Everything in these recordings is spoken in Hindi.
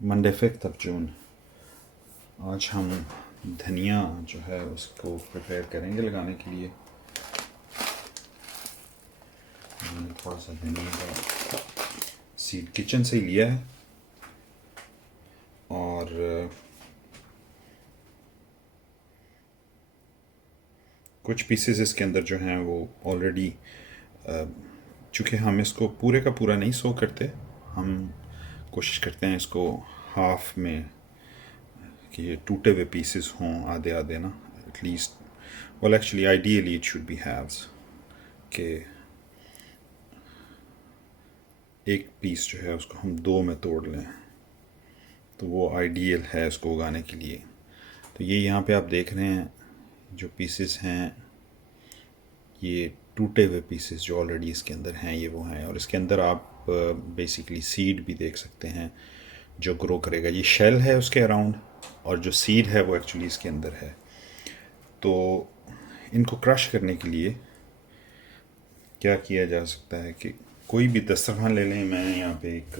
मंडे 5 जून। आज हम धनिया जो है उसको प्रिपेयर करेंगे लगाने के लिए। मैंने थोड़ा सा धनिया का सीड किचन से ही लिया है और कुछ पीसेस इसके अंदर जो हैं वो ऑलरेडी, चूँकि हम इसको पूरे का पूरा नहीं सो करते, हम कोशिश करते हैं इसको हाफ में कि ये टूटे हुए पीसेस हों आधे आधे ना, at least. Well actually ideally it should be haves कि एक पीस जो है उसको हम दो में तोड़ लें, तो वो आइडियल है इसको उगाने के लिए। तो ये यहाँ पे आप देख रहे हैं जो पीसेस हैं, ये टूटे हुए पीसेस जो ऑलरेडी इसके अंदर हैं ये वो हैं। और इसके अंदर आप बेसिकली सीड भी देख सकते हैं जो ग्रो करेगा। ये शेल है उसके अराउंड और जो सीड है वो एक्चुअली इसके अंदर है। तो इनको क्रश करने के लिए क्या किया जा सकता है कि कोई भी दस्तरखान ले लें। मैं यहाँ पे एक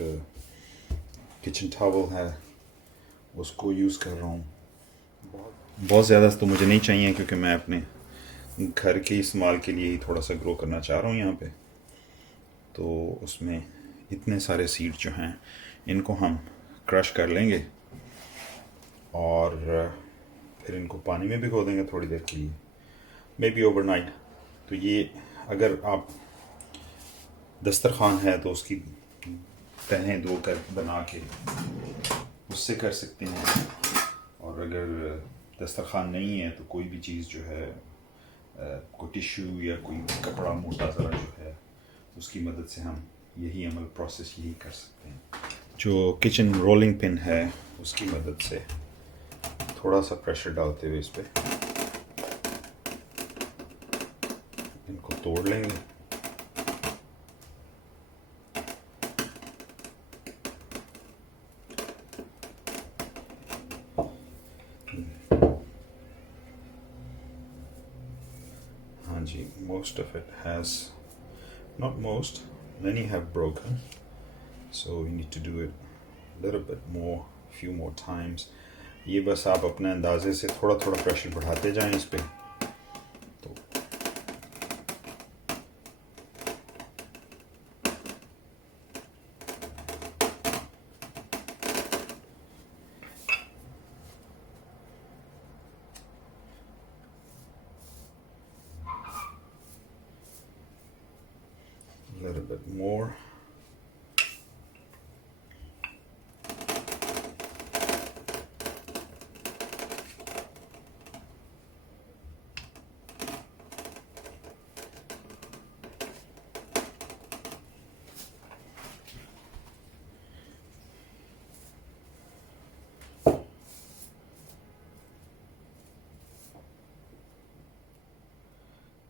किचन टॉवल है उसको यूज़ कर रहा हूँ। बहुत ज़्यादा तो मुझे नहीं चाहिए क्योंकि मैं अपने घर के इस्तेमाल के लिए ही थोड़ा सा ग्रो करना चाह रहा हूँ यहाँ पे। तो उसमें इतने सारे सीड जो हैं इनको हम क्रश कर लेंगे और फिर इनको पानी में भिगो देंगे थोड़ी देर के लिए, मे बी ओवरनाइट। तो ये अगर आप दस्तरखान है तो उसकी तहें धो कर बना के उससे कर सकते हैं, और अगर दस्तरखान नहीं है तो कोई भी चीज़ जो है, कोई टिश्यू या कोई कपड़ा मोटा ज़रा जो है उसकी मदद से हम यही अमल प्रोसेस यही कर सकते हैं। जो किचन रोलिंग पिन है उसकी मदद से थोड़ा सा प्रेशर डालते हुए इस पर इनको तोड़ लेंगे। हाँ जी, most of it has, not most, many have broken, so you need to do it a little bit more, few more times. ये बस आप अपने अंदाजे से थोड़ा थोड़ा प्रेशर बढ़ाते जाएं इस पे। तो a little bit more.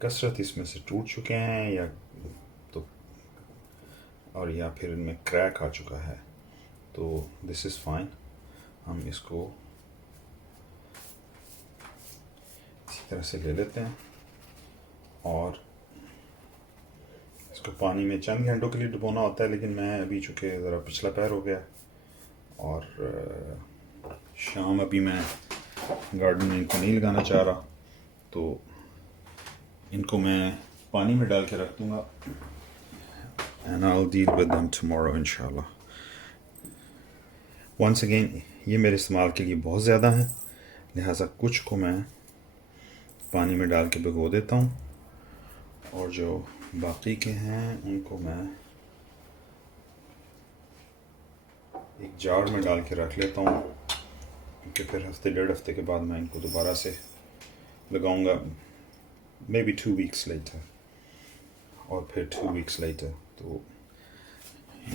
कसरत इसमें से टूट चुके हैं या तो, और या फिर इनमें क्रैक आ चुका है, तो दिस इज़ फाइन। हम इसको इसी तरह से ले लेते हैं और इसको पानी में चंद घंटों के लिए डुबोना होता है, लेकिन मैं अभी चूँकि ज़रा पिछला पैर हो गया और शाम अभी मैं गार्डन में इनको नहीं लगाना चाह रहा, तो इनको मैं पानी में डाल के रख दूँगा। And I'll deal with them tomorrow inshallah. Once again, ये मेरे इस्तेमाल के लिए बहुत ज़्यादा हैं, लिहाजा कुछ को मैं पानी में डाल के भिगो देता हूँ और जो बाकी के हैं उनको मैं एक जार में डाल के रख लेता हूँ, क्योंकि फिर हफ्ते डेढ़ हफ्ते के बाद मैं इनको दोबारा से लगाऊंगा, मे बी 2 weeks later और फिर 2 weeks later। तो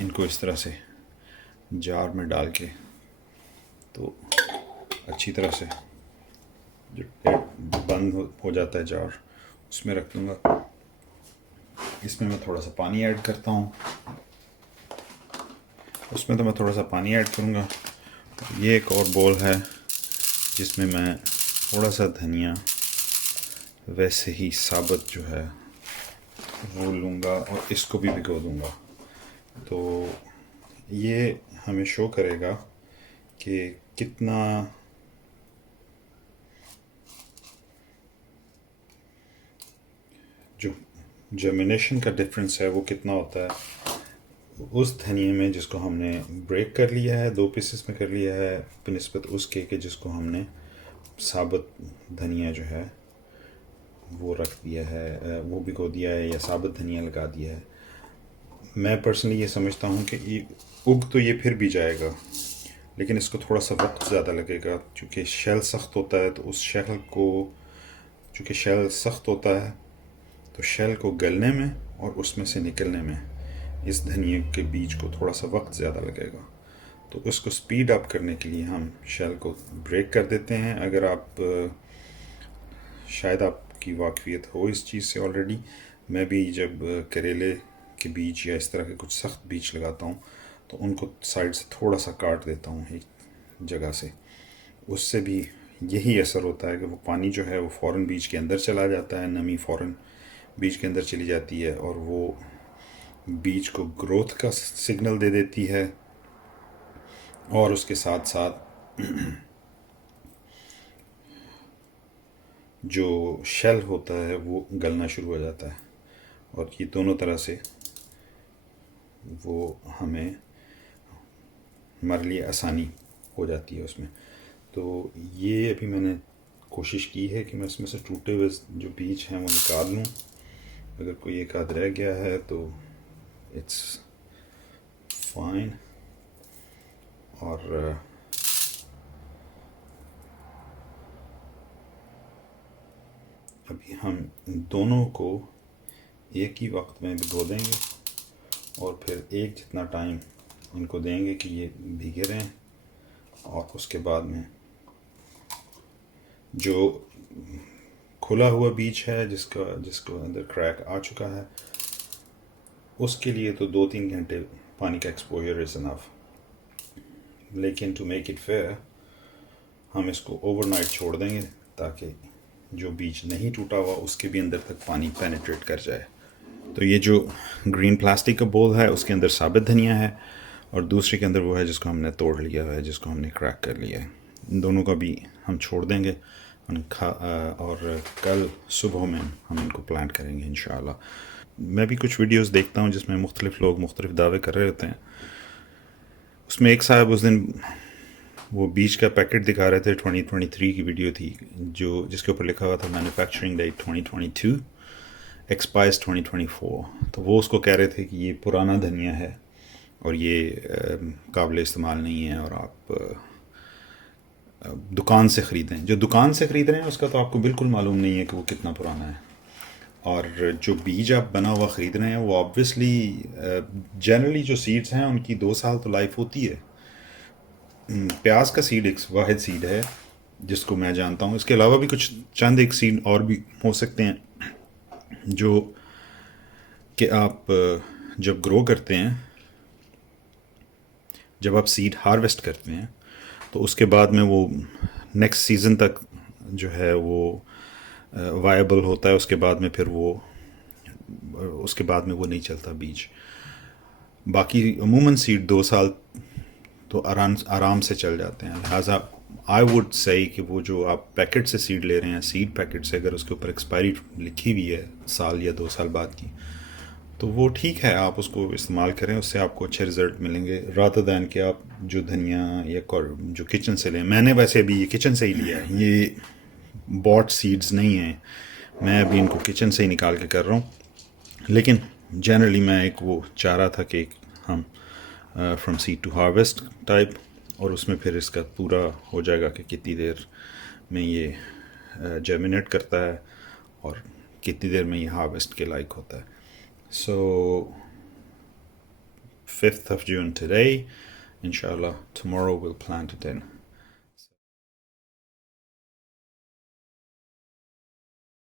इनको इस तरह से जार में डाल के, तो अच्छी तरह से जो बंद हो जाता है जार उसमें रख दूँगा। इसमें मैं थोड़ा सा पानी ऐड करता हूँ, उसमें तो मैं थोड़ा सा पानी ऐड करूँगा। ये एक और बोल है जिसमें मैं थोड़ा सा धनिया वैसे ही साबुत जो है वो लूँगा और इसको भी भिगो दूँगा। तो ये हमें शो करेगा कि कितना जो जर्मिनेशन का डिफरेंस है वो कितना होता है उस धनिए में जिसको हमने ब्रेक कर लिया है, 2 पीसेस में कर लिया है, बनिस्बत उसके कि जिसको हमने साबुत धनिया जो है वो रख दिया है, वो भिगो दिया है या साबुत धनिया लगा दिया है। मैं पर्सनली ये समझता हूँ कि ये उग तो ये फिर भी जाएगा, लेकिन इसको थोड़ा सा वक्त ज़्यादा लगेगा, क्योंकि शेल सख्त होता है। तो उस शेल को, चूँकि शेल सख्त होता है, तो शेल को गलने में और उसमें से निकलने में इस धनिए के बीज को थोड़ा सा वक्त ज़्यादा लगेगा। तो उसको स्पीड अप करने के लिए हम शेल को ब्रेक कर देते हैं। अगर आप शायद आपकी वाकफियत हो इस चीज़ से ऑलरेडी, मैं भी जब करेले के बीज या इस तरह के कुछ सख्त बीज लगाता हूँ तो उनको साइड से थोड़ा सा काट देता हूँ एक जगह से। उससे भी यही असर होता है कि वो पानी जो है वो फ़ौरन बीज के अंदर चला जाता है, नमी फ़ौरन बीज के अंदर चली जाती है और वो बीज को ग्रोथ का सिग्नल दे देती है, और उसके साथ साथ जो शेल होता है वो गलना शुरू हो जाता है। और ये दोनों तरह से वो हमें हमारे लिए आसानी हो जाती है उसमें। तो ये अभी मैंने कोशिश की है कि मैं इसमें से टूटे हुए जो बीज हैं वो निकाल लूँ। अगर कोई एक आध रह गया है तो इट्स फाइन। और अभी हम दोनों को एक ही वक्त में भिगो देंगे और फिर एक जितना टाइम इनको देंगे कि ये भीगे रहें, और उसके बाद में जो खुला हुआ बीज है जिसको अंदर क्रैक आ चुका है उसके लिए तो 2-3 घंटे पानी का एक्सपोजर इज़ इनफ। लेकिन टू मेक इट फेयर हम इसको ओवरनाइट छोड़ देंगे ताकि जो बीज नहीं टूटा हुआ उसके भी अंदर तक पानी पेनिट्रेट कर जाए। तो ये जो ग्रीन प्लास्टिक का बोल है उसके अंदर साबित धनिया है और दूसरे के अंदर वो है जिसको हमने तोड़ लिया है, जिसको हमने क्रैक कर लिया है। इन दोनों का भी हम छोड़ देंगे और कल सुबह में हम इनको प्लांट करेंगे इंशाल्लाह। मैं भी कुछ वीडियोस देखता हूँ जिसमें मुख्तलिफ़ लोग मुख्तलिफ़ दावे कर रहे होते हैं। उसमें एक साहब उस दिन वो बीज का पैकेट दिखा रहे थे, 2023 की वीडियो थी जिसके ऊपर लिखा हुआ था मैन्युफैक्चरिंग डेट 2022, एक्सपायर्स 2024। तो वो उसको कह रहे थे कि ये पुराना धनिया है और ये काबिल इस्तेमाल नहीं है और आप दुकान से ख़रीदें। जो दुकान से ख़रीद रहे हैं उसका तो आपको बिल्कुल मालूम नहीं है कि वो कितना पुराना है, और जो बीज आप बना हुआ ख़रीद रहे हैं वो ऑब्वियसली जनरली जो सीड्स हैं उनकी 2 साल तो लाइफ होती है। प्याज का सीड एक वाहिद सीड है जिसको मैं जानता हूँ। इसके अलावा भी कुछ चंद एक सीड और भी हो सकते हैं जो कि आप जब ग्रो करते हैं, जब आप सीड हार्वेस्ट करते हैं तो उसके बाद में वो नेक्स्ट सीज़न तक जो है वो वायबल होता है। उसके बाद में फिर उसके बाद में वो नहीं चलता बीज। बाकी अमूमन सीड 2 साल तो आराम से चल जाते हैं। लिहाजा आई वुड से कि वो जो आप पैकेट से सीड ले रहे हैं, सीड पैकेट से, अगर उसके ऊपर एक्सपायरी लिखी हुई है साल या 2 साल बाद की, तो वो ठीक है, आप उसको इस्तेमाल करें, उससे आपको अच्छे रिज़ल्ट मिलेंगे रादर दैन कि आप जो धनिया या जो किचन से लें। मैंने वैसे अभी ये किचन से ही लिया है, ये बॉट सीड्स नहीं हैं, मैं अभी इनको किचन से ही निकाल के कर रहा हूँ। लेकिन जनरली मैं एक वो चाह रहा था कि हम from seed to harvest type, और उसमें फिर इसका पूरा हो जाएगा कि कितनी देर में ये जर्मिनेट करता है और कितनी देर में ये हार्वेस्ट के लायक होता है। So 5th of June today, inshallah tomorrow we'll plant it in.